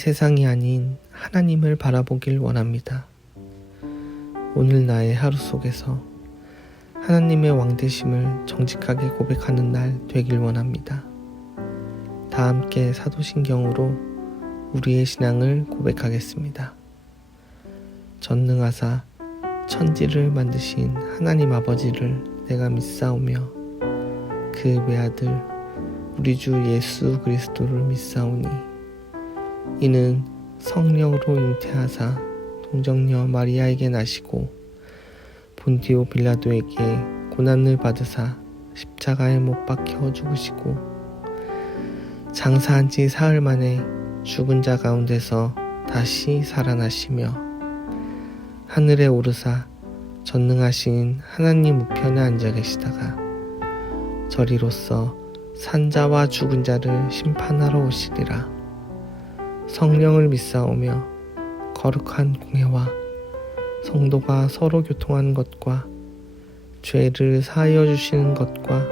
세상이 아닌 하나님을 바라보길 원합니다. 오늘 나의 하루 속에서 하나님의 왕되심을 정직하게 고백하는 날 되길 원합니다. 다 함께 사도신경으로 우리의 신앙을 고백하겠습니다. 전능하사 천지를 만드신 하나님 아버지를 내가 믿사오며 그 외아들 우리 주 예수 그리스도를 믿사오니 이는 성령으로 잉태하사 동정녀 마리아에게 나시고 본디오 빌라도에게 고난을 받으사 십자가에 못 박혀 죽으시고 장사한 지 사흘 만에 죽은 자 가운데서 다시 살아나시며 하늘에 오르사 전능하신 하나님 우편에 앉아 계시다가 저리로서 산자와 죽은 자를 심판하러 오시리라. 성령을 믿사오며 거룩한 공회와 성도가 서로 교통하는 것과 죄를 사하여 주시는 것과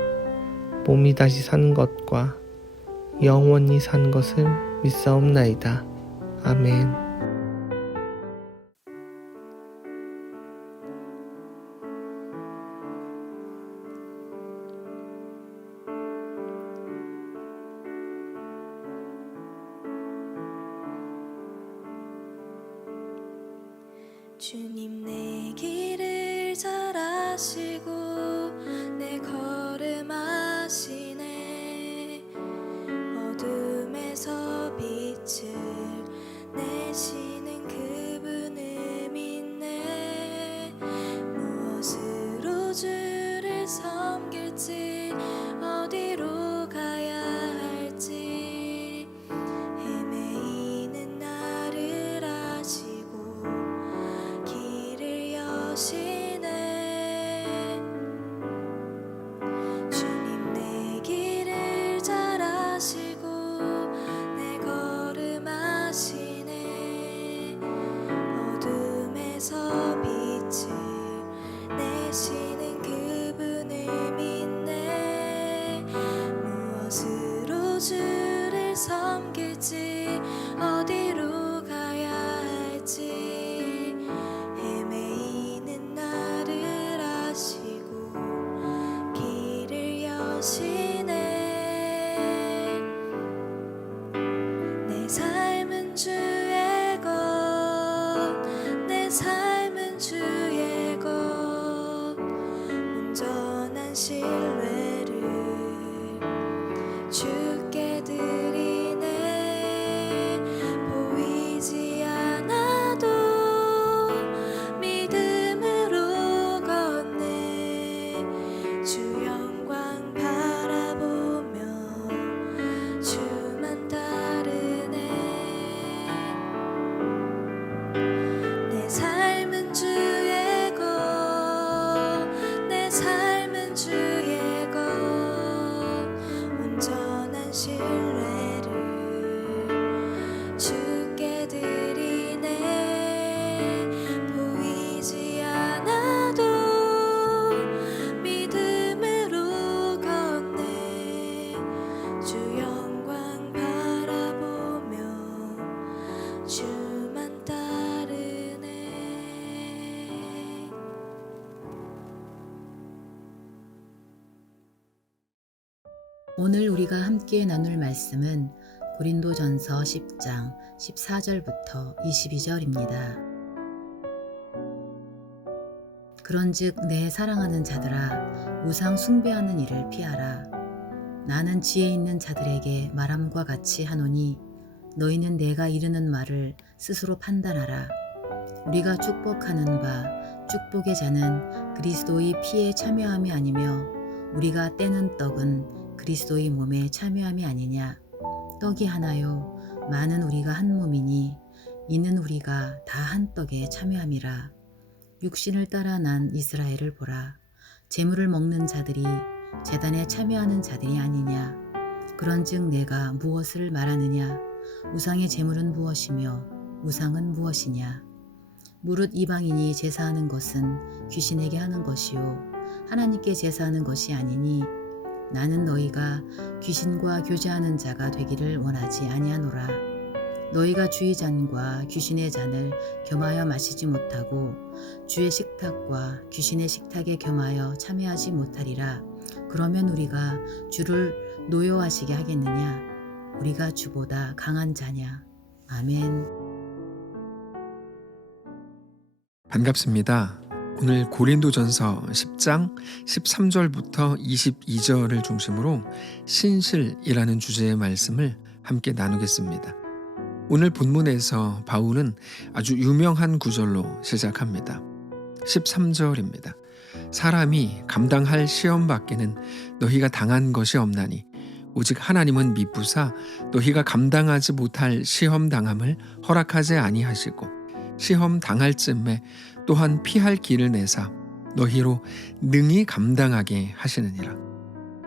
몸이 다시 사는 것과 영원히 사는 것을 믿사옵나이다. 아멘. 주님 내 길을 잘 아시고 내 걸음 아시네. 어둠에서 빛을 내시는 그분을 믿네. 무엇으로 주를 섬길지 어디로 가야 할지 헤매이는 나를 아시고 길을 여시네. 주님 내 길을 잘 아시고 내 걸음 아시네. 어둠에서 빛을 내시는 그분을 믿네. 무엇으로 주를 섬길지 어디로 가야 할지 헤매이는 나를 아시고 길을 여시네. 내 삶은 주의 것, 내 삶은 주의 것, 온전한 신뢰를 주께 드리네. 보이지 않아도 믿음으로 걷네. 주 영광 바라보며 주만 따르네. 내 삶은 주의 것, 내 삶은 주의 것, 온전한 신뢰를 주께 드리네. 보이지 않아도 믿음으로 걷네. 주 영광 바라보며 주만 따르네. 오늘 우리가 함께 나눌 말씀은 고린도전서 10장 14절부터 22절입니다. 그런즉 내 사랑하는 자들아 우상 숭배하는 일을 피하라. 나는 지혜 있는 자들에게 말함과 같이 하노니 너희는 내가 이르는 말을 스스로 판단하라. 우리가 축복하는 바 축복의 자는 그리스도의 피에 참여함이 아니며 우리가 떼는 떡은 그리스도의 몸에 참여함이 아니냐. 떡이 하나요 많은 우리가 한 몸이니 이는 우리가 다 한 떡에 참여함이라. 육신을 따라 난 이스라엘을 보라. 제물을 먹는 자들이 제단에 참여하는 자들이 아니냐. 그런즉 내가 무엇을 말하느냐. 우상의 제물은 무엇이며 우상은 무엇이냐. 무릇 이방인이 제사하는 것은 귀신에게 하는 것이요 하나님께 제사하는 것이 아니니 나는 너희가 귀신과 교제하는 자가 되기를 원하지 아니하노라. 너희가 주의 잔과 귀신의 잔을 겸하여 마시지 못하고 주의 식탁과 귀신의 식탁에 겸하여 참여하지 못하리라. 그러면 우리가 주를 노여하시게 하겠느냐? 우리가 주보다 강한 자냐? 아멘. 반갑습니다. 오늘 고린도전서 10장 13절부터 22절을 중심으로 신실이라는 주제의 말씀을 함께 나누겠습니다. 오늘 본문에서 바울은 아주 유명한 구절로 시작합니다. 13절입니다. 사람이 감당할 시험 밖에는 너희가 당한 것이 없나니 오직 하나님은 미쁘사 너희가 감당하지 못할 시험 당함을 허락하지 아니하시고 시험 당할 쯤에 또한 피할 길을 내사 너희로 능히 감당하게 하시느니라.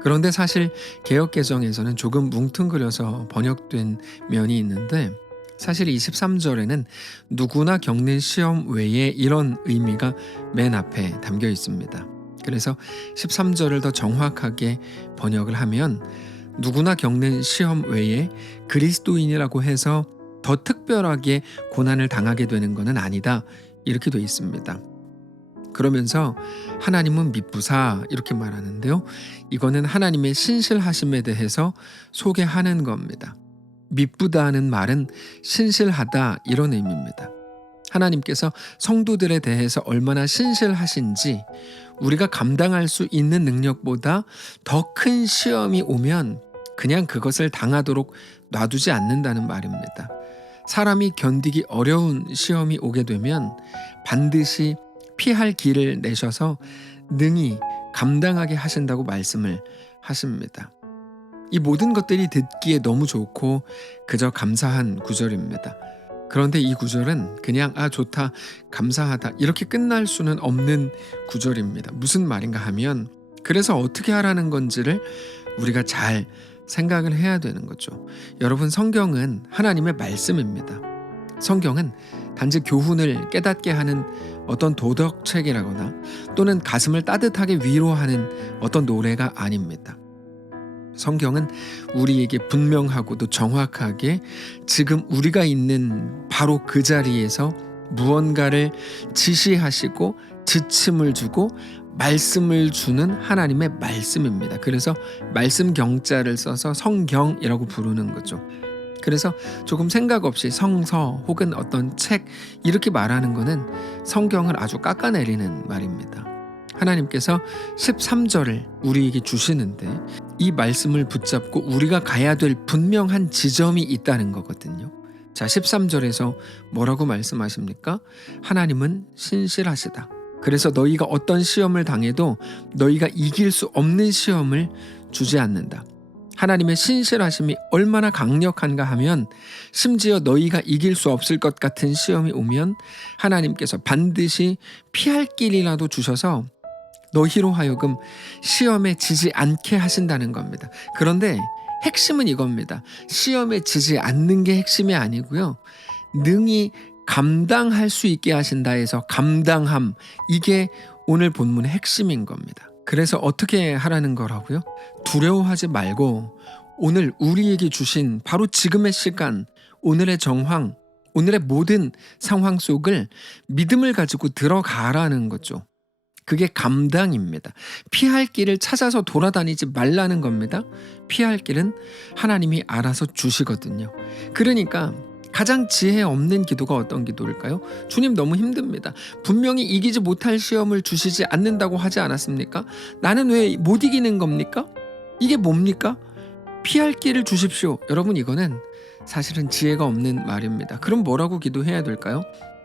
그런데 사실 개역개정에서는 조금 뭉뚱그려서 번역된 면이 있는데 사실 이 13절에는 누구나 겪는 시험 외에 이런 의미가 맨 앞에 담겨 있습니다. 그래서 13절을 더 정확하게 번역을 하면 누구나 겪는 시험 외에 그리스도인이라고 해서 더 특별하게 고난을 당하게 되는 것은 아니다, 이렇게 돼 있습니다. 그러면서 하나님은 미쁘사 이렇게 말하는데요, 이거는 하나님의 신실하심에 대해서 소개하는 겁니다. 미쁘다는 말은 신실하다 이런 의미입니다. 하나님께서 성도들에 대해서 얼마나 신실하신지 우리가 감당할 수 있는 능력보다 더 큰 시험이 오면 그냥 그것을 당하도록 놔두지 않는다는 말입니다. 사람이 견디기 어려운 시험이 오게 되면 반드시 피할 길을 내셔서 능히 감당하게 하신다고 말씀을 하십니다. 이 모든 것들이 듣기에 너무 좋고 그저 감사한 구절입니다. 그런데 이 구절은 그냥 좋다, 감사하다 이렇게 끝날 수는 없는 구절입니다. 무슨 말인가 하면 그래서 어떻게 하라는 건지를 우리가 잘 생각을 해야 되는 거죠. 여러분, 성경은 하나님의 말씀입니다. 성경은 단지 교훈을 깨닫게 하는 어떤 도덕책이라거나 또는 가슴을 따뜻하게 위로하는 어떤 노래가 아닙니다. 성경은 우리에게 분명하고도 정확하게 지금 우리가 있는 바로 그 자리에서 무언가를 지시하시고 지침을 주고 말씀을 주는 하나님의 말씀입니다. 그래서 말씀 경자를 써서 성경이라고 부르는 거죠. 그래서 조금 생각 없이 성서 혹은 어떤 책 이렇게 말하는 거는 성경을 아주 깎아내리는 말입니다. 하나님께서 13절을 우리에게 주시는데 이 말씀을 붙잡고 우리가 가야 될 분명한 지점이 있다는 거거든요. 자, 13절에서 뭐라고 말씀하십니까? 하나님은 신실하시다. 그래서 너희가 어떤 시험을 당해도 너희가 이길 수 없는 시험을 주지 않는다. 하나님의 신실하심이 얼마나 강력한가 하면 심지어 너희가 이길 수 없을 것 같은 시험이 오면 하나님께서 반드시 피할 길이라도 주셔서 너희로 하여금 시험에 지지 않게 하신다는 겁니다. 그런데 핵심은 이겁니다. 시험에 지지 않는 게 핵심이 아니고요. 능히 감당할 수 있게 하신다 해서 감당함, 이게 오늘 본문의 핵심인 겁니다. 그래서 어떻게 하라는 거라고요? 두려워하지 말고 오늘 우리에게 주신 바로 지금의 시간, 오늘의 정황, 오늘의 모든 상황 속을 믿음을 가지고 들어가라는 거죠. 그게 감당입니다. 피할 길을 찾아서 돌아다니지 말라는 겁니다. 피할 길은 하나님이 알아서 주시거든요. 그러니까 가장 지혜 없는 기도가 어떤 기도일까요? 주님, 너무 힘듭니다. 분명히 이기지 못할 시험을 주시지 않는다고 하지 않았습니까? 나는 왜 못 이기는 겁니까? 이게 뭡니까? 피할 길을 주십시오. 여러분, 이거는 사실은 지혜가 없는 말입니다. 그럼 뭐라고 기도해야 될까요?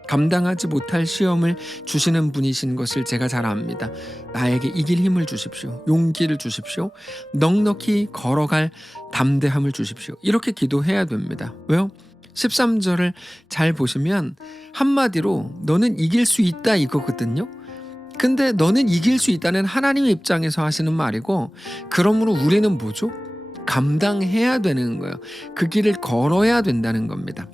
감당하지 못할 시험을 주시는 분이신 것을 제가 잘 압니다. 나에게 이길 힘을 주십시오. 용기를 주십시오. 넉넉히 걸어갈 담대함을 주십시오. 이렇게 기도해야 됩니다. 왜요? 13절을 잘 보시면 한마디로 너는 이길 수 있다 이거거든요. 근데 너는 이길 수 있다는 하나님의 입장에서 하시는 말이고, 그러므로 우리는 뭐죠? 감당해야 되는 거예요. 그 길을 걸어야 된다는 겁니다.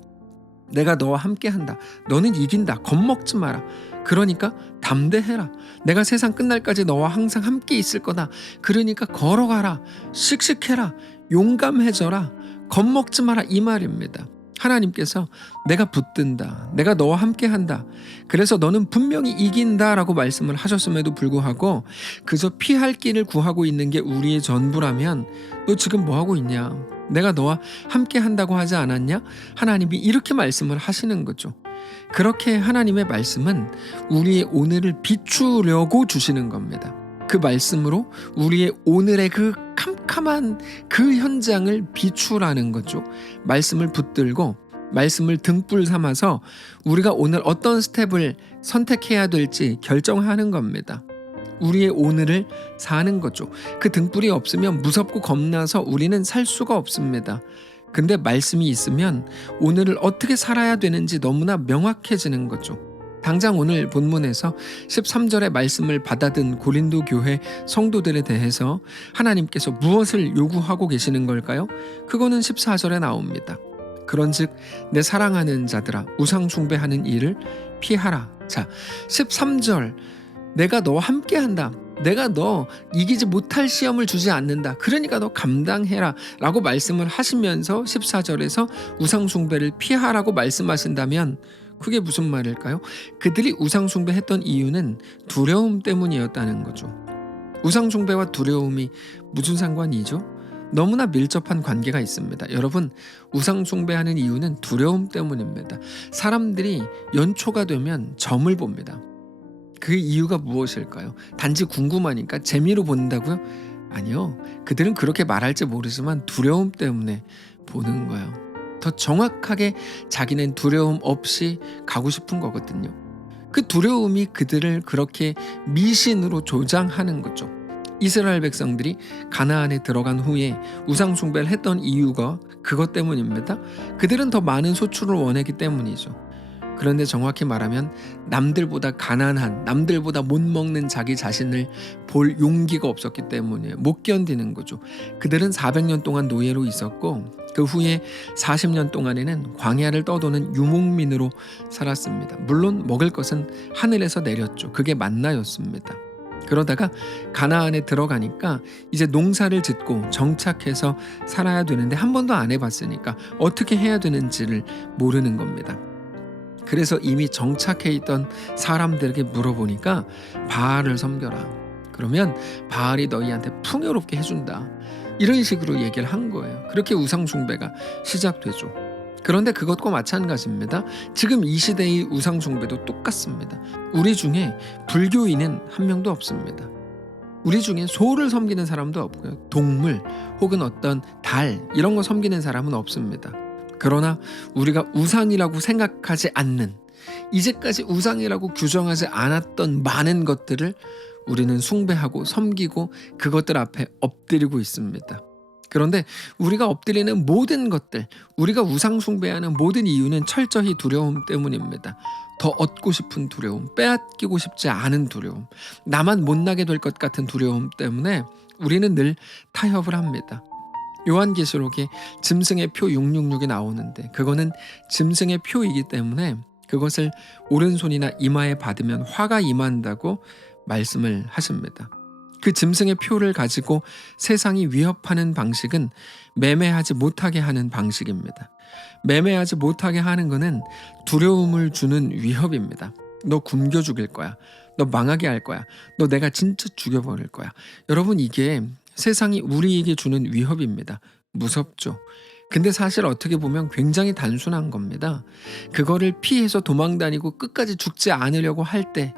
내가 너와 함께 한다. 너는 이긴다. 겁먹지 마라. 그러니까 담대해라. 내가 세상 끝날까지 너와 항상 함께 있을 거다. 그러니까 걸어가라. 씩씩해라. 용감해져라. 겁먹지 마라. 이 말입니다. 하나님께서 내가 붙든다. 내가 너와 함께한다. 그래서 너는 분명히 이긴다라고 말씀을 하셨음에도 불구하고 그저 피할 길을 구하고 있는 게 우리의 전부라면 너 지금 뭐하고 있냐? 내가 너와 함께한다고 하지 않았냐? 하나님이 이렇게 말씀을 하시는 거죠. 그렇게 하나님의 말씀은 우리의 오늘을 비추려고 주시는 겁니다. 그 말씀으로 우리의 오늘의 그 캄캄한 그 현장을 비추라는 거죠. 말씀을 붙들고 말씀을 등불 삼아서 우리가 오늘 어떤 스텝을 선택해야 될지 결정하는 겁니다. 우리의 오늘을 사는 거죠. 그 등불이 없으면 무섭고 겁나서 우리는 살 수가 없습니다. 근데 말씀이 있으면 오늘을 어떻게 살아야 되는지 너무나 명확해지는 거죠. 당장 오늘 본문에서 13절의 말씀을 받아든 고린도 교회 성도들에 대해서 하나님께서 무엇을 요구하고 계시는 걸까요? 그거는 14절에 나옵니다. 그런즉 내 사랑하는 자들아 우상 숭배하는 일을 피하라. 자, 13절 내가 너와 함께한다. 내가 너 이기지 못할 시험을 주지 않는다. 그러니까 너 감당해라 라고 말씀을 하시면서 14절에서 우상 숭배를 피하라고 말씀하신다면 그게 무슨 말일까요? 그들이 우상 숭배했던 이유는 두려움 때문이었다는 거죠. 우상 숭배와 두려움이 무슨 상관이죠? 너무나 밀접한 관계가 있습니다. 여러분, 우상 숭배하는 이유는 두려움 때문입니다. 사람들이 연초가 되면 점을 봅니다. 그 이유가 무엇일까요? 단지 궁금하니까 재미로 본다고요? 아니요. 그들은 그렇게 말할지 모르지만 두려움 때문에 보는 거예요. 더 정확하게 자기는 두려움 없이 가고 싶은 거거든요. 그 두려움이 그들을 그렇게 미신으로 조장하는 거죠. 이스라엘 백성들이 가나안에 들어간 후에 우상 숭배를 했던 이유가 그것 때문입니다. 그들은 더 많은 소출을 원했기 때문이죠. 그런데 정확히 말하면 남들보다 가난한, 남들보다 못 먹는 자기 자신을 볼 용기가 없었기 때문에 못 견디는 거죠. 그들은 400년 동안 노예로 있었고 그 후에 40년 동안에는 광야를 떠도는 유목민으로 살았습니다. 물론 먹을 것은 하늘에서 내렸죠. 그게 만나였습니다. 그러다가 가나안에 들어가니까 이제 농사를 짓고 정착해서 살아야 되는데 한 번도 안 해봤으니까 어떻게 해야 되는지를 모르는 겁니다. 그래서 이미 정착해 있던 사람들에게 물어보니까 바알을 섬겨라. 그러면 바알이 너희한테 풍요롭게 해준다. 이런 식으로 얘기를 한 거예요. 그렇게 우상 숭배가 시작되죠. 그런데 그것과 마찬가지입니다. 지금 이 시대의 우상 숭배도 똑같습니다. 우리 중에 불교인은 한 명도 없습니다. 우리 중에 소를 섬기는 사람도 없고요. 동물 혹은 어떤 달 이런 거 섬기는 사람은 없습니다. 그러나 우리가 우상이라고 생각하지 않는, 이제까지 우상이라고 규정하지 않았던 많은 것들을 우리는 숭배하고 섬기고 그것들 앞에 엎드리고 있습니다. 그런데 우리가 엎드리는 모든 것들, 우리가 우상 숭배하는 모든 이유는 철저히 두려움 때문입니다. 더 얻고 싶은 두려움, 빼앗기고 싶지 않은 두려움, 나만 못나게 될 것 같은 두려움 때문에 우리는 늘 타협을 합니다. 요한계시록에 짐승의 표 666이 나오는데 그거는 짐승의 표이기 때문에 그것을 오른손이나 이마에 받으면 화가 임한다고 말씀을 하십니다. 그 짐승의 표를 가지고 세상이 위협하는 방식은 매매하지 못하게 하는 방식입니다. 매매하지 못하게 하는 것은 두려움을 주는 위협입니다. 너 굶겨 죽일 거야. 너 망하게 할 거야. 너 내가 진짜 죽여버릴 거야. 여러분, 이게 세상이 우리에게 주는 위협입니다. 무섭죠. 근데 사실 어떻게 보면 굉장히 단순한 겁니다. 그거를 피해서 도망다니고 끝까지 죽지 않으려고 할 때,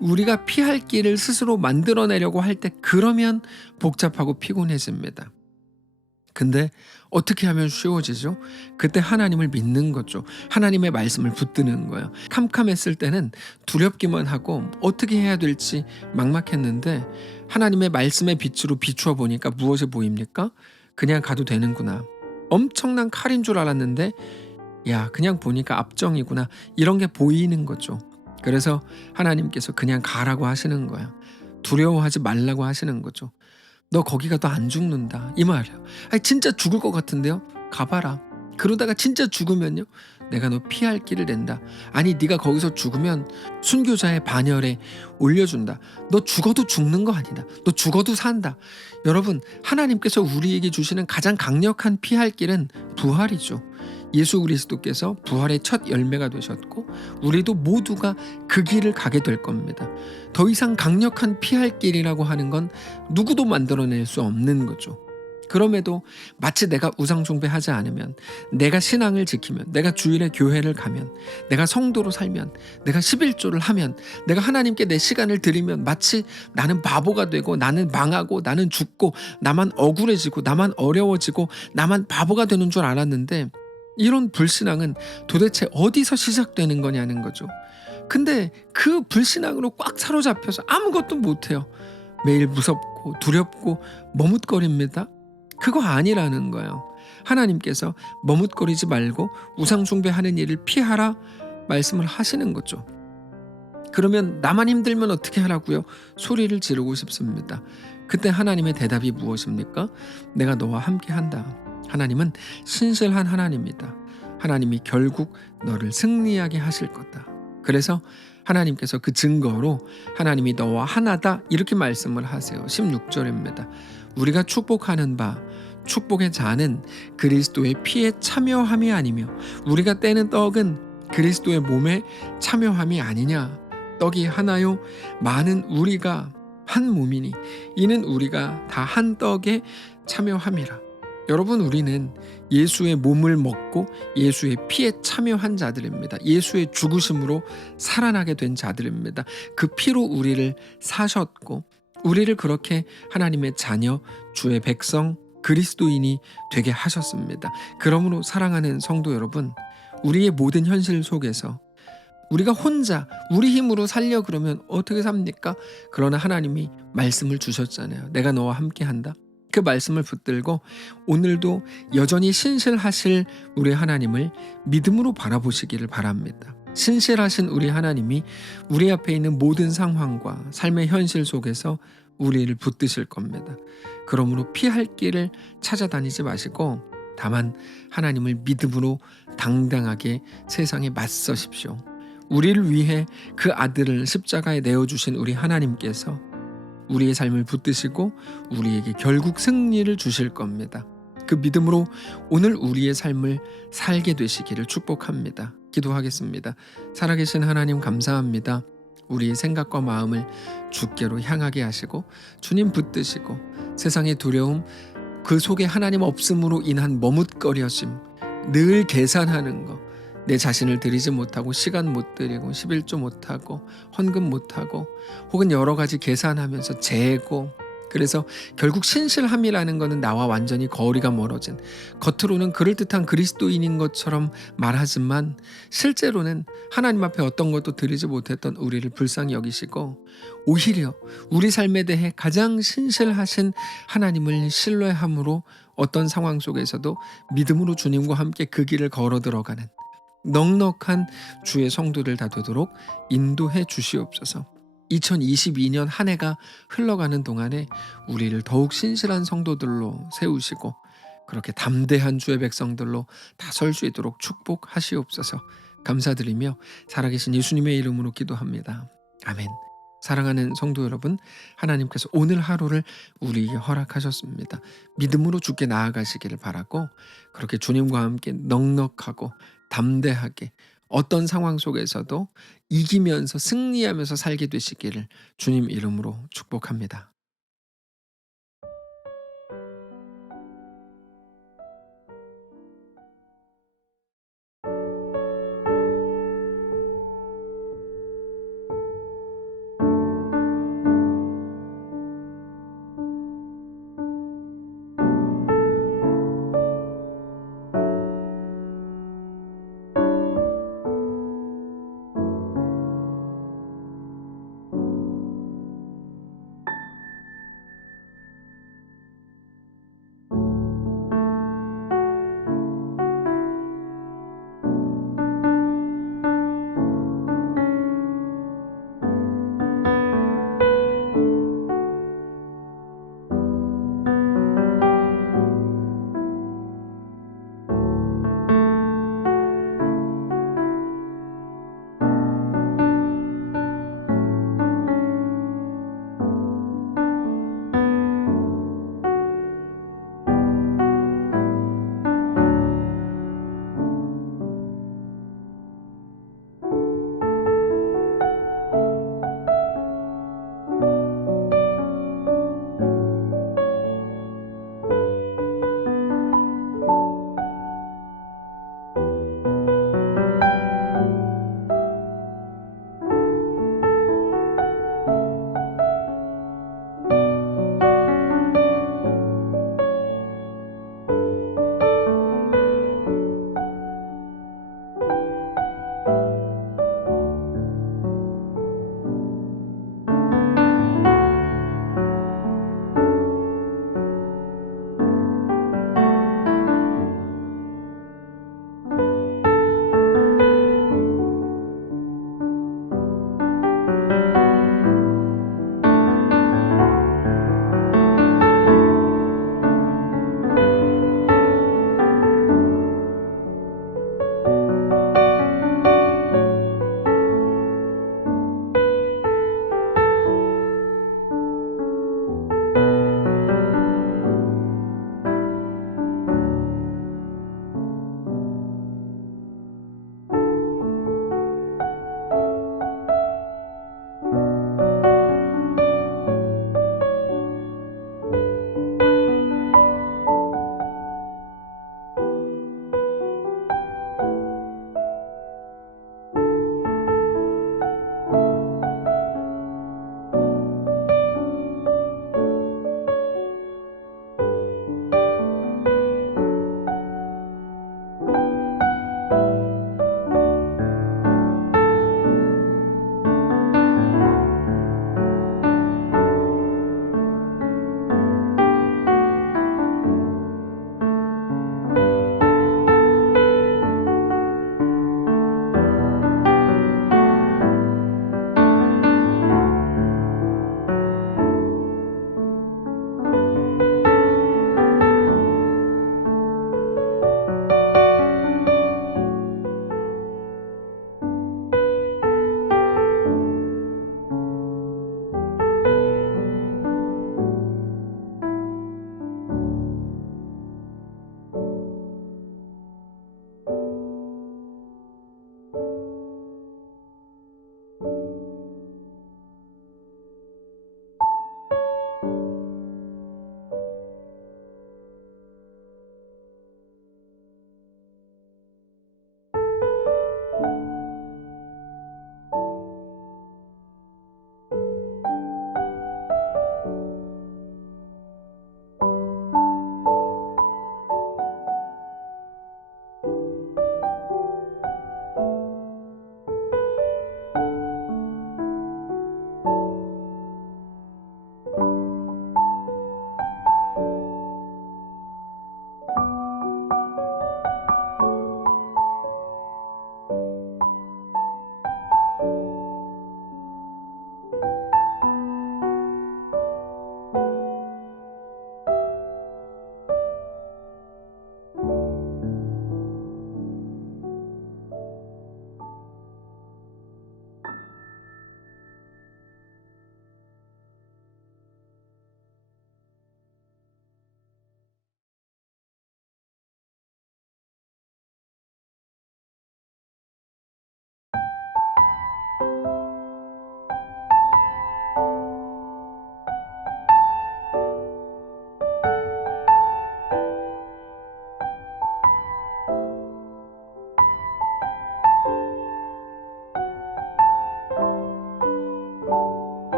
우리가 피할 길을 스스로 만들어내려고 할 때, 그러면 복잡하고 피곤해집니다. 근데 어떻게 하면 쉬워지죠? 그때 하나님을 믿는 거죠. 하나님의 말씀을 붙드는 거예요. 캄캄했을 때는 두렵기만 하고 어떻게 해야 될지 막막했는데 하나님의 말씀의 빛으로 비추어 보니까 무엇이 보입니까? 그냥 가도 되는구나. 엄청난 칼인 줄 알았는데 야, 그냥 보니까 압정이구나. 이런 게 보이는 거죠. 그래서 하나님께서 그냥 가라고 하시는 거예요. 두려워하지 말라고 하시는 거죠. 너 거기 가도 안 죽는다 이 말이에요. 아니, 진짜 죽을 것 같은데요? 가봐라. 그러다가 진짜 죽으면요, 내가 너 피할 길을 낸다. 아니, 네가 거기서 죽으면 순교자의 반열에 올려준다. 너 죽어도 죽는 거 아니다. 너 죽어도 산다. 여러분, 하나님께서 우리에게 주시는 가장 강력한 피할 길은 부활이죠. 예수 그리스도께서 부활의 첫 열매가 되셨고 우리도 모두가 그 길을 가게 될 겁니다. 더 이상 강력한 피할 길이라고 하는 건 누구도 만들어낼 수 없는 거죠. 그럼에도 마치 내가 우상 숭배하지 않으면, 내가 신앙을 지키면, 내가 주일에 교회를 가면, 내가 성도로 살면, 내가 11조를 하면, 내가 하나님께 내 시간을 드리면 마치 나는 바보가 되고 나는 망하고 나는 죽고 나만 억울해지고 나만 어려워지고 나만 바보가 되는 줄 알았는데, 이런 불신앙은 도대체 어디서 시작되는 거냐는 거죠. 근데 그 불신앙으로 꽉 사로잡혀서 아무것도 못해요. 매일 무섭고 두렵고 머뭇거립니다. 그거 아니라는 거예요. 하나님께서 머뭇거리지 말고 우상 숭배하는 일을 피하라 말씀을 하시는 거죠. 그러면 나만 힘들면 어떻게 하라고요? 소리를 지르고 싶습니다. 그때 하나님의 대답이 무엇입니까? 내가 너와 함께 한다. 하나님은 신실한 하나님이다. 하나님이 결국 너를 승리하게 하실 거다. 그래서 하나님께서 그 증거로 하나님이 너와 하나다 이렇게 말씀을 하세요. 16절입니다. 우리가 축복하는 바 축복의 잔은 그리스도의 피에 참여함이 아니며 우리가 떼는 떡은 그리스도의 몸에 참여함이 아니냐. 떡이 하나요 많은 우리가 한 몸이니 이는 우리가 다 한 떡에 참여함이라. 여러분, 우리는 예수의 몸을 먹고 예수의 피에 참여한 자들입니다. 예수의 죽으심으로 살아나게 된 자들입니다. 그 피로 우리를 사셨고 우리를 그렇게 하나님의 자녀, 주의 백성, 그리스도인이 되게 하셨습니다. 그러므로 사랑하는 성도 여러분, 우리의 모든 현실 속에서 우리가 혼자 우리 힘으로 살려 그러면 어떻게 삽니까? 그러나 하나님이 말씀을 주셨잖아요. 내가 너와 함께 한다. 그 말씀을 붙들고 오늘도 여전히 신실하실 우리 하나님을 믿음으로 바라보시기를 바랍니다. 신실하신 우리 하나님이 우리 앞에 있는 모든 상황과 삶의 현실 속에서 우리를 붙드실 겁니다. 그러므로 피할 길을 찾아다니지 마시고 다만 하나님을 믿음으로 당당하게 세상에 맞서십시오. 우리를 위해 그 아들을 십자가에 내어주신 우리 하나님께서 우리의 삶을 붙드시고 우리에게 결국 승리를 주실 겁니다. 그 믿음으로 오늘 우리의 삶을 살게 되시기를 축복합니다. 기도하겠습니다. 살아계신 하나님 감사합니다. 우리의 생각과 마음을 주께로 향하게 하시고 주님 붙드시고 세상의 두려움, 그 속에 하나님 없음으로 인한 머뭇거려짐, 늘 계산하는 것, 내 자신을 드리지 못하고 시간 못 드리고 11조 못하고 헌금 못하고 혹은 여러 가지 계산하면서 재고, 그래서 결국 신실함이라는 것은 나와 완전히 거리가 멀어진, 겉으로는 그럴듯한 그리스도인인 것처럼 말하지만 실제로는 하나님 앞에 어떤 것도 드리지 못했던 우리를 불쌍히 여기시고 오히려 우리 삶에 대해 가장 신실하신 하나님을 신뢰함으로 어떤 상황 속에서도 믿음으로 주님과 함께 그 길을 걸어 들어가는 넉넉한 주의 성도들 다 되도록 인도해 주시옵소서. 2022년 한 해가 흘러가는 동안에 우리를 더욱 신실한 성도들로 세우시고 그렇게 담대한 주의 백성들로 다 설 수 있도록 축복하시옵소서. 감사드리며 살아계신 예수님의 이름으로 기도합니다. 아멘. 사랑하는 성도 여러분, 하나님께서 오늘 하루를 우리에게 허락하셨습니다. 믿음으로 주께 나아가시기를 바라고 그렇게 주님과 함께 넉넉하고 담대하게 어떤 상황 속에서도 이기면서 승리하면서 살게 되시기를 주님 이름으로 축복합니다.